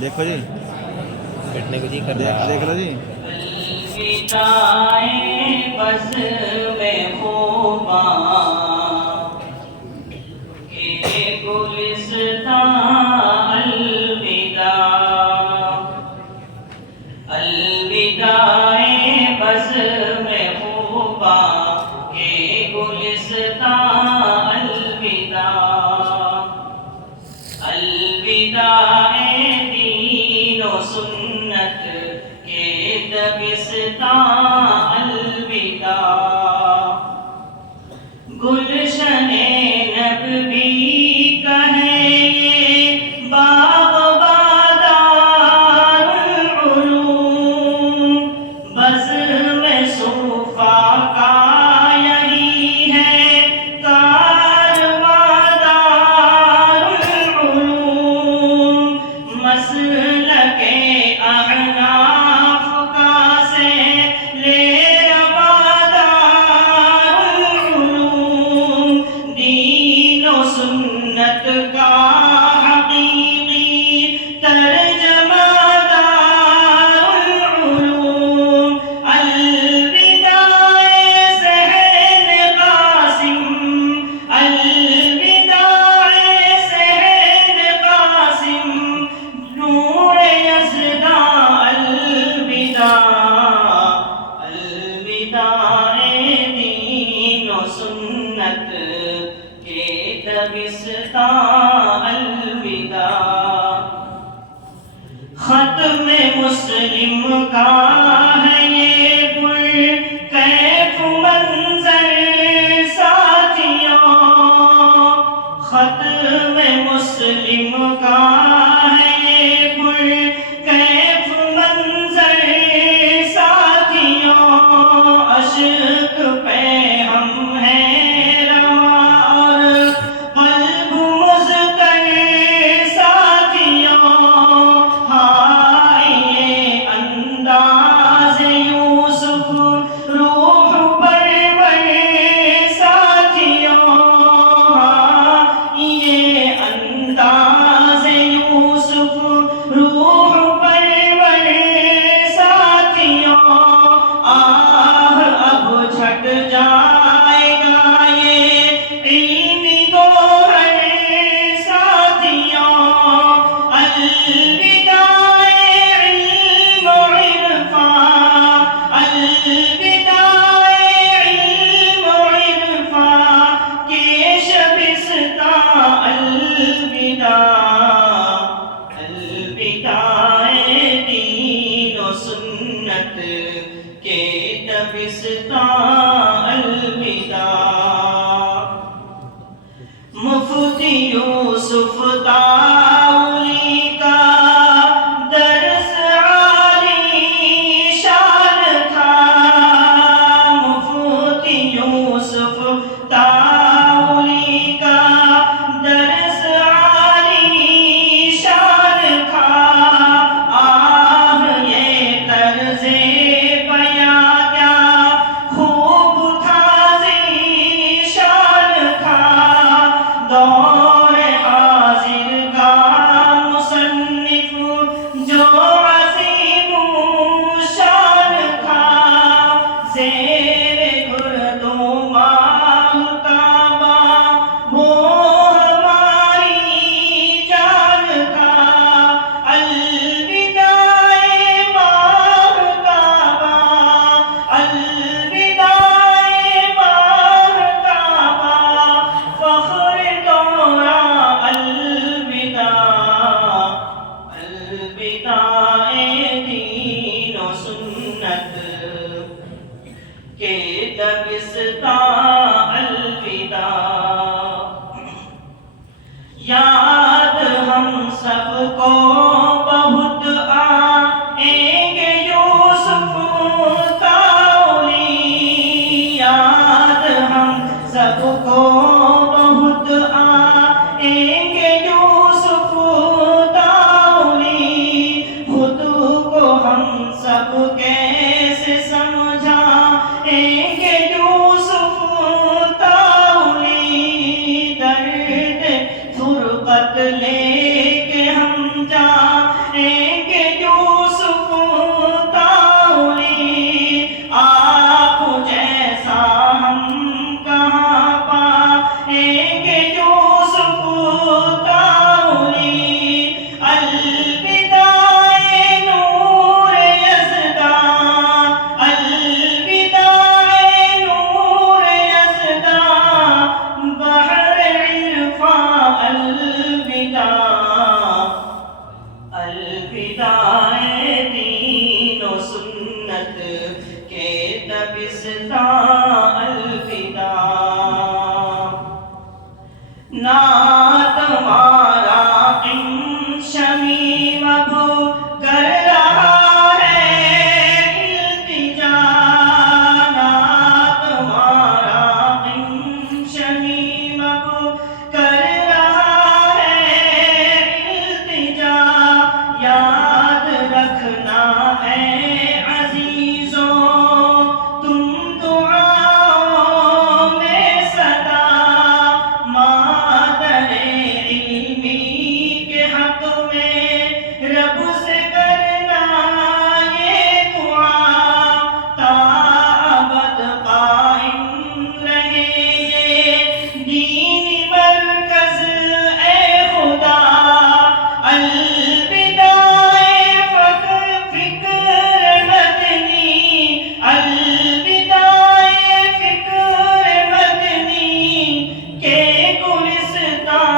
دیکھو جی بیٹھنے کو جی کر رہا دیکھ لو جی. الوداع بس میں خوباں کہ گلستان الوداع الوداع بس میں خوباں کہ گلستان الوداع الوداع دین و سنت کے دبستان الوداع گلشن نبوی کا ہے یہ باغ بادار العلوم بزم صوفیٰ کا یہی ہے کارواں دار العلوم مسلک احناف کا سے لے روادار العلوم دین و سنت کا حقیقی ترجمہ دار العلوم الوداع سہل قاسم الوداع سہل قاسم نور یزداں الوداع الوداع دین و سنت کے دبستان الوداع ختم مسلم کا ہے یہ پر کیف منظر ساتھیوں ختم مسلم کا ہے یہ پر کیف منظر ساتھیوں اشک پہ ہم ہیں رواں اور قلب مضطر ساتھیوں ہائے یہ انداز یوسف روح پرور ساتھیوں یہ انداز یوسف روح پرور ساتھیوں آہ اب جھٹ جائے گا یہ علمی گوہر ساتھیوں الوداع علم و عرفان الوداع علم و عرفان کے شبستان الوداع الوداع دین و سنت کے دبستان الوداع مفتی یوسف تاولی کا درس عالی شان تھا مفتی یوسف تاولی کا درس عالی شان تھا آہ یہ طرز بیاں کیا خوب تھا ذیشان تھا دور حاضر کا مصنف جو عظیم شان تھا زیر گرد و ماہتابہ وہ ہماری جان تھا الوداع ماہتابہ الوداع ماہتابہ فخر دوران الوداع الوداع دین و سنت کے دبستان الوداع یاد ہم سب کو بہت آئیں گے یوسف تاولی یاد ہم سب کو بہت آئیں گے یوسف تاولی خود کو ہم سب کیسے سمجھائیں گے یوسف تاولی درد فرقت لے کے ہم جائیں گے یوسف تاؤلی، آپ جیسا ہم کہاں پائیں گے یوسف تاؤلی۔ الوداع نور یزداں، الوداع نور یزداں، بحر عرفاں الوداع، الوداع دین و سنت کے دبستاں، الوداع۔ نعت ہمارا ان شمیم اب کر رہا ہے التجا، نعت ہمارا ان شمیم اب کر رہا ہے التجا۔ یاد رکھنا اے عزیزوں تم دعاؤں میں صدا، مادر علمی کے حق میں رب سے کرنا یہ دعا، تا ابد قائم رہے یہ دینی مرکز اے خدا۔ الوداع فکر مدنی، الوداع فکر مدنی کے گلستاں